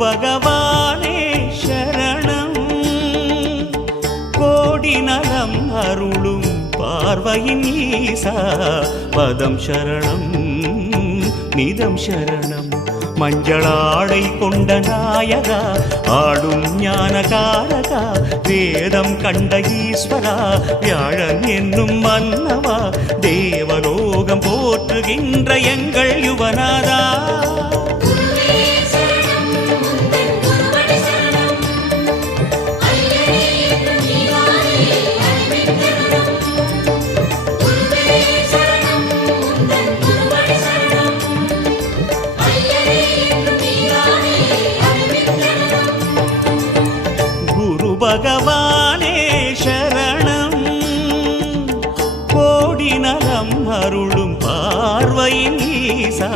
பகவானே சரணம். கோடி நலம் அருளும் பார்வையின் ஈசா பதம் சரணம் நிதம் சரணம். மஞ்சளாடை கொண்ட நாயகா ஆடும் ஞானகாரகா வேதம் கண்ட ஈஸ்வரா வியாழன் என்னும் மன்னவா தேவலோகம் போற்றுகின்ற எங்கள் யுவனாதா. பகவானே சரணம். கோடி நலம் அருளும் பார்வையின் ஈசா